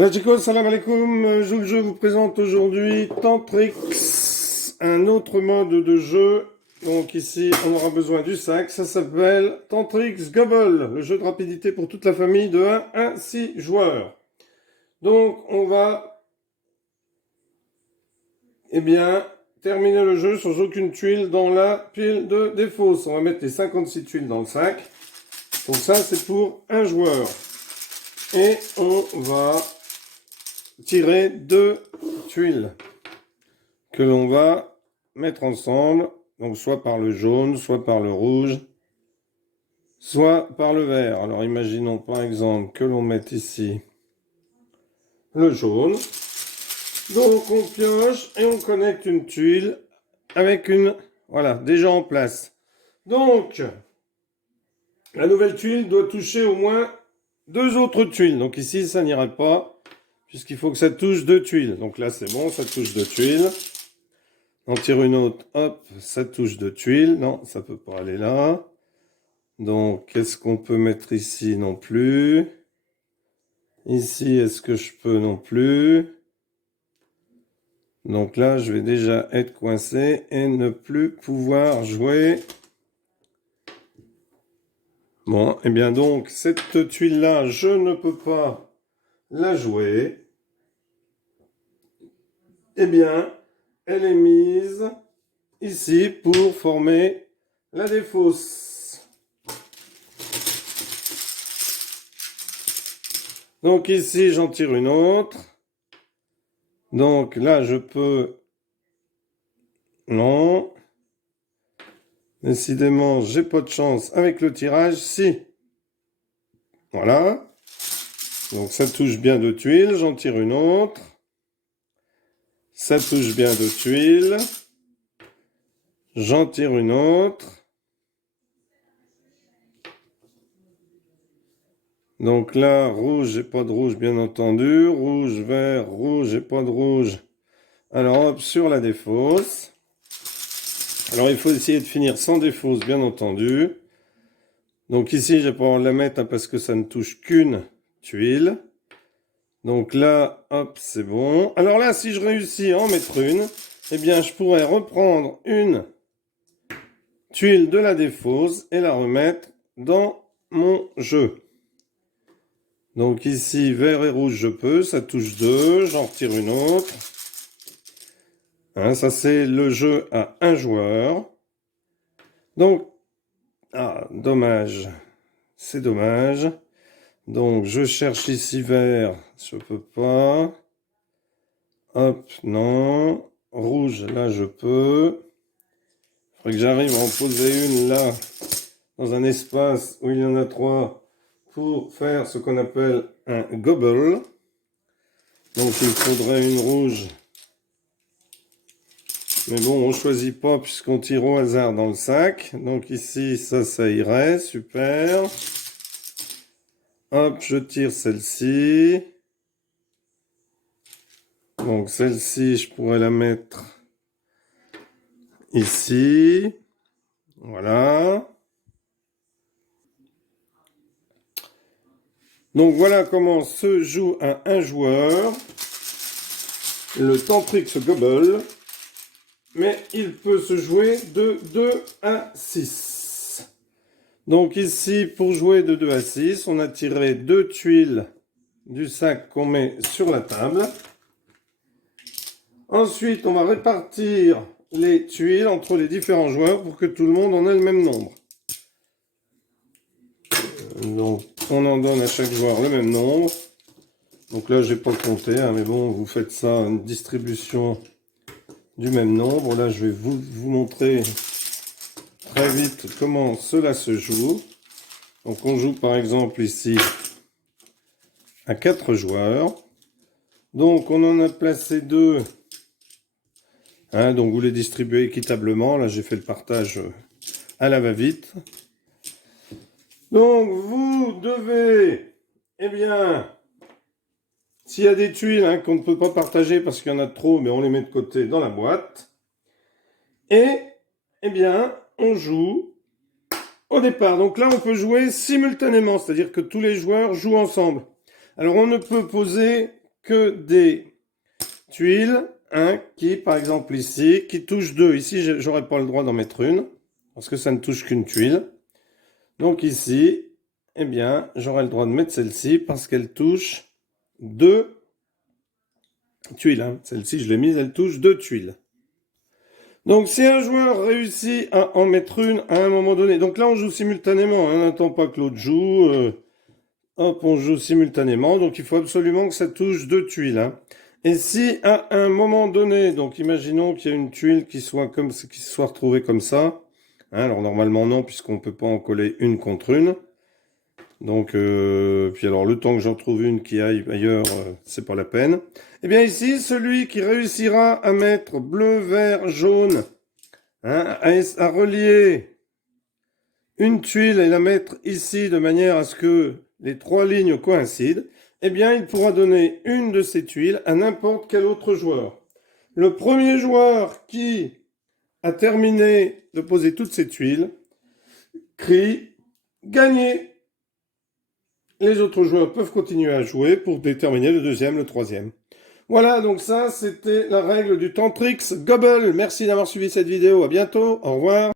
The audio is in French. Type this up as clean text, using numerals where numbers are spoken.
Hola chicos, salam alaikum. Je vous présente aujourd'hui Tantrix, un autre mode de jeu. Donc ici, on aura besoin du sac. Ça s'appelle Tantrix Gobble, le jeu de rapidité pour toute la famille de 1 à 6 joueurs. Donc on va, terminer le jeu sans aucune tuile dans la pile de défausse. On va mettre les 56 tuiles dans le sac. Donc ça, c'est pour un joueur. Et on va tirer 2 tuiles que l'on va mettre ensemble, donc soit par le jaune, soit par le rouge, soit par le vert. Alors imaginons par exemple que l'on mette ici le jaune. Donc on pioche et on connecte une tuile avec une, voilà, déjà en place. Donc la nouvelle tuile doit toucher au moins 2 autres tuiles. Donc ici ça n'irait pas, puisqu'il faut que ça touche 2 tuiles. Donc là, c'est bon, ça touche 2 tuiles. On tire une autre, hop, ça touche 2 tuiles. Non, ça peut pas aller là. Donc, qu'est-ce qu'on peut mettre ici? Non plus. Ici, est-ce que je peux? Non plus. Donc là, je vais déjà être coincé et ne plus pouvoir jouer. Bon, et bien donc, cette tuile-là, je ne peux pas la jouer. Eh bien, elle est mise ici pour former la défausse. Donc ici, j'en tire une autre. Donc là, je peux... Non. Décidément, j'ai pas de chance avec le tirage. Si. Voilà. Donc ça touche bien 2 tuiles. J'en tire une autre. Ça touche bien 2 tuiles. J'en tire une autre. Donc là, rouge, j'ai pas de rouge, bien entendu. Rouge, vert, rouge, j'ai pas de rouge. Alors hop, sur la défausse. Alors il faut essayer de finir sans défausse, bien entendu. Donc ici, je vais pouvoir la mettre parce que ça ne touche qu'une tuile. Donc là, hop, c'est bon. Alors là, si je réussis à en mettre une, eh bien, je pourrais reprendre une tuile de la défausse et la remettre dans mon jeu. Donc ici, vert et rouge, je peux. Ça touche 2. J'en retire une autre. Hein, ça, c'est le jeu à un joueur. Donc, ah, dommage. C'est dommage. Donc, je cherche ici vert. Je peux pas. Hop, non. Rouge, là, je peux. Il faudrait que j'arrive à en poser une là, dans un espace où il y en a 3, pour faire ce qu'on appelle un gobble. Donc, il faudrait une rouge. Mais bon, on choisit pas puisqu'on tire au hasard dans le sac. Donc ici, ça irait. Super. Hop, je tire celle-ci. Donc celle-ci, je pourrais la mettre ici. Voilà. Donc voilà comment se joue à un joueur le Tantrix Gobble. Mais il peut se jouer de 2 à 6. Donc ici, pour jouer de 2 à 6, on a tiré 2 tuiles du sac qu'on met sur la table. Ensuite, on va répartir les tuiles entre les différents joueurs pour que tout le monde en ait le même nombre. Donc, on en donne à chaque joueur le même nombre. Donc là, j'ai pas compté, hein, mais bon, vous faites ça, une distribution du même nombre. Là, je vais vous montrer très vite comment cela se joue. Donc, on joue par exemple ici à 4 joueurs. Donc, on en a placé 2. Hein, donc, vous les distribuez équitablement. Là, j'ai fait le partage à la va-vite. Donc, vous devez, eh bien, s'il y a des tuiles hein, qu'on ne peut pas partager parce qu'il y en a trop, mais on les met de côté dans la boîte. Et, eh bien, on joue au départ. Donc là, on peut jouer simultanément, c'est-à-dire que tous les joueurs jouent ensemble. Alors, on ne peut poser que des tuiles, hein, qui, par exemple ici, qui touchent 2. Ici, j'aurais pas le droit d'en mettre une, parce que ça ne touche qu'une tuile. Donc ici, eh bien, j'aurai le droit de mettre celle-ci, parce qu'elle touche 2 tuiles. Hein. Celle-ci, je l'ai mise, elle touche 2 tuiles. Donc si un joueur réussit à en mettre une à un moment donné, donc là on joue simultanément, hein, on n'attend pas que l'autre joue, hop, on joue simultanément, donc il faut absolument que ça touche 2 tuiles. Hein. Et si à un moment donné, donc imaginons qu'il y a une tuile qui soit retrouvée comme ça, hein, alors normalement non, puisqu'on ne peut pas en coller une contre une. Donc, puis alors le temps que j'en trouve une qui aille ailleurs, c'est pas la peine. Eh bien ici, celui qui réussira à mettre bleu, vert, jaune, hein, à relier une tuile et la mettre ici de manière à ce que les 3 lignes coïncident, eh bien il pourra donner une de ces tuiles à n'importe quel autre joueur. Le premier joueur qui a terminé de poser toutes ces tuiles crie « Gagné !» Les autres joueurs peuvent continuer à jouer pour déterminer le deuxième, le troisième. Voilà, donc ça, c'était la règle du Tantrix Gobble. Merci d'avoir suivi cette vidéo. À bientôt. Au revoir.